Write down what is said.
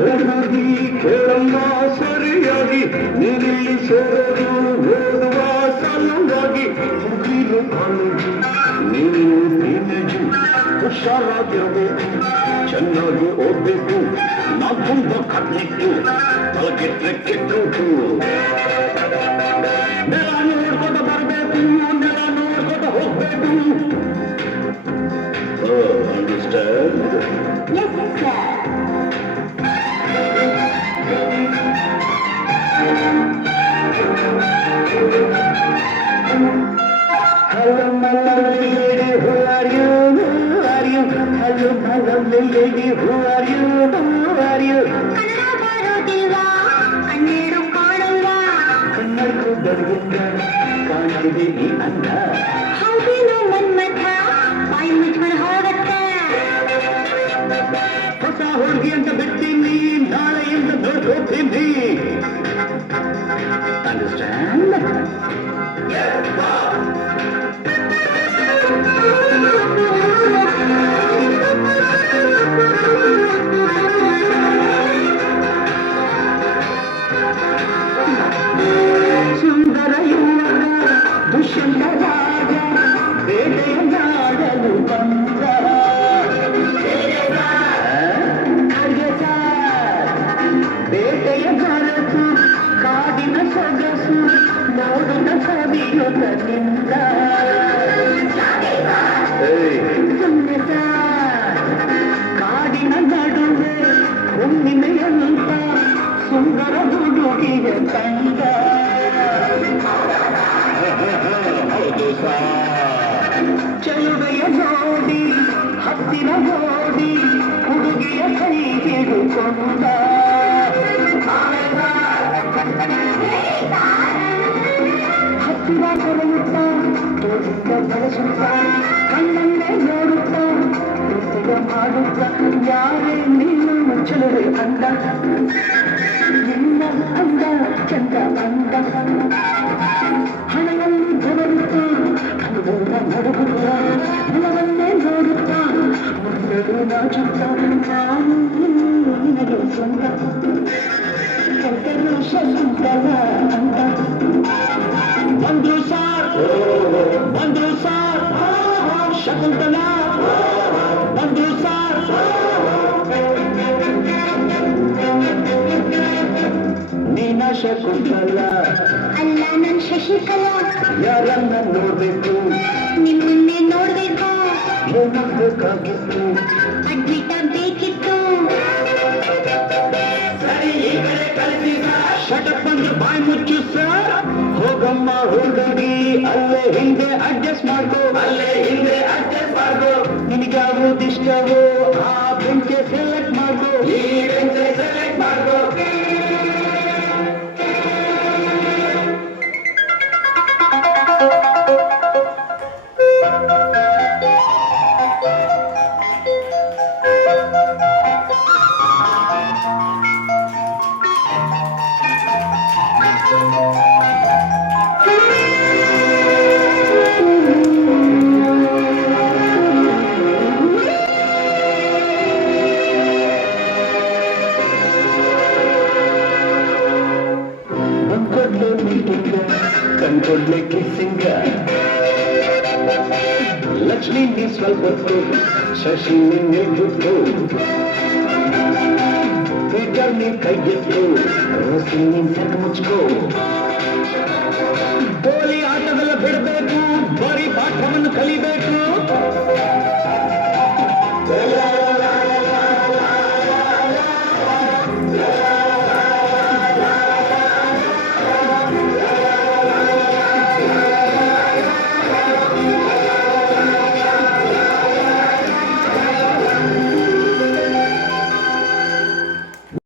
ಹುಡುಗಿ ಕೇಳಮ್ಮ ಸರಿಯಾಗಿ ನೀರಿಲ್ಲಿ ಸೇರೋದು ಓದುವ ಸಲುವಾಗಿ ಹುಡುಗಿರು ಕಾಲೇಜು ನೀನು ಟೀನೇಜು ಹುಷಾರಾಗಿರಬೇಕು ಚೆನ್ನಾಗಿ ಓದ್ಬೇಕು ನಾ ತುಂಬ ಕಟ್ಲಿಟ್ಟು ತಲಕೆಟ್ರೆ ಕೆಟ್ಟೋಟು ನೆಲ ನೋಡ್ಕೊತ ಬರಬೇಕು ನೆಲ ನೋಡ್ಕೊತ ಹೋಗ್ಬೇಕು understand Hello, my lovely lady, who are you? Who are you? Hello, my lovely lady, who are you? Who are you? Kannada ಬರೋದಿಲ್ವಾ ಕಣ್ಣೀರು ಕಾಣಲ್ವಾ ಕಣ್ಣು ಬೆಳಗಿಂದ ಕಾಣ್ತಿದೆ ಈ ಅಂದ ಹೌದೇನೋ ಮನ್ಮಥ ಬಾಯಿ ಮುಚ್ಕೊಂಡು ಹೋಗತ್ತೆ ಹೊಸ ಹುಡುಗಿ ಅಂತ ಬಿಡ್ತೀನಿ ನಾಳೆಯಿಂದ ನೋಡ್ಕೋತೀನಿ ಅಂಡರ್ಸ್ಟ್ಯಾಂಡ್ ಸುಂದರ ಯುವಕ ದುಷ್ಯಂತ ರಾಜ ಬೇಟೆಯ ನಾಡಲು ಬಂದ ಬೇಟೆಯ ಹೊರತು ಕಾಡಿನ ಸೊಗಸು ನೋಡಿನ ಸವಿಯುವುದರಿಂದ ಕಾಡಿನ ನಡುವೆ ಹುಣ್ಣಿಮೆಯಂತ ಸುಂದರ ಹುಡುಗಿಯ ತಂಗ ಹೌದು ಚಲುವೆಯ ನೋಡಿ ಹತ್ತಿರ ನೋಡಿ ಹುಡುಗಿಯ ಕೈ ಹಿಡುಕೊಂಡ ಹತ್ತಿರ ಬರುತ್ತ ತೋರಿಸಿದ ಬಳಸುತ್ತ ಕಣ್ಣನ್ನೇ ನೋಡುತ್ತ ನೃತ್ಯ ಮಾಡುತ್ತ ಯಾರೇ ನೀನು ಚಲುವೆ ಅಂದ ನಿನ್ನ ಅಂದ ಚಂದ ಅಂದ ಹಣವನ್ನು ಬರುತ್ತ ಅನುಭವ ನಡುಗುತ್ತ ಹಣವನ್ನೇ ನೋಡುತ್ತ ಮುಂದೆಡು ನಾಚುತ್ತ ನಾನು ನಿನಗೆ ಸ್ವಂತ ಕೆಟ್ಟರು ಶಂಕರ ಅಂತ ಬಂದ್ರು ಸಾರ್ ಶಕುಂತಲ ಬಂದ್ರು ಸಾರ್ ನೀನ ಶಕುಂತಲ ಅಲ್ಲ ನನ್ ಶಶಿಕಲಾ ಯಾರನ್ನ ನೋಡ್ಬೇಕು ನಿಮ್ಮನ್ನೇ ನೋಡ್ಬೇಕು ಏನಾಗಬೇಕಾಗಿತ್ತು ಅಡ್ಮಿಟ್ ಆಗ್ಬೇಕಿತ್ತು ಸರಿ ಈ ಕಡೆ ಕಲಿಸಿದ ಶಟಪ್ ಬಂದು ಬಾಯಿ ಮುಚ್ಚು ಸರ್ ಹೋಗಮ್ಮ ಹುಡುಗಿ ಅಲ್ಲೇ ಹಿಂದೆ ಅಡ್ಜಸ್ಟ್ ಮಾಡ್ಕೋ ನಿನಗಾಗೋದು ಇಷ್ಟವೋ ಆ ಬೆಂಚೆ ಸೆಲೆಕ್ಟ್ ಮಾಡ್ಕೋ ಈ ಬೆಂಚೆ ಸೆಲೆಕ್ಟ್ ಮಾಡ್ಕೋ ಕಣ್ಕೊಡ್ಲೆ ಕಿಸ್ಸಿಂಗ ಲಕ್ಷ್ಮಿ ನೀ ಸ್ವಲ್ಪ ಹೊತ್ತು ಶಶಿ ನಿನ್ನೆ ಬಿಟ್ಟು ಪೀಟರ್ ನೀ ಕೈಗೆತ್ತು ರೋಸಿ ನೀನ್ ಸೆಟ್ ಮುಚ್ಕೋ ಗೋಲಿ ಆಟದಲ್ಲಿ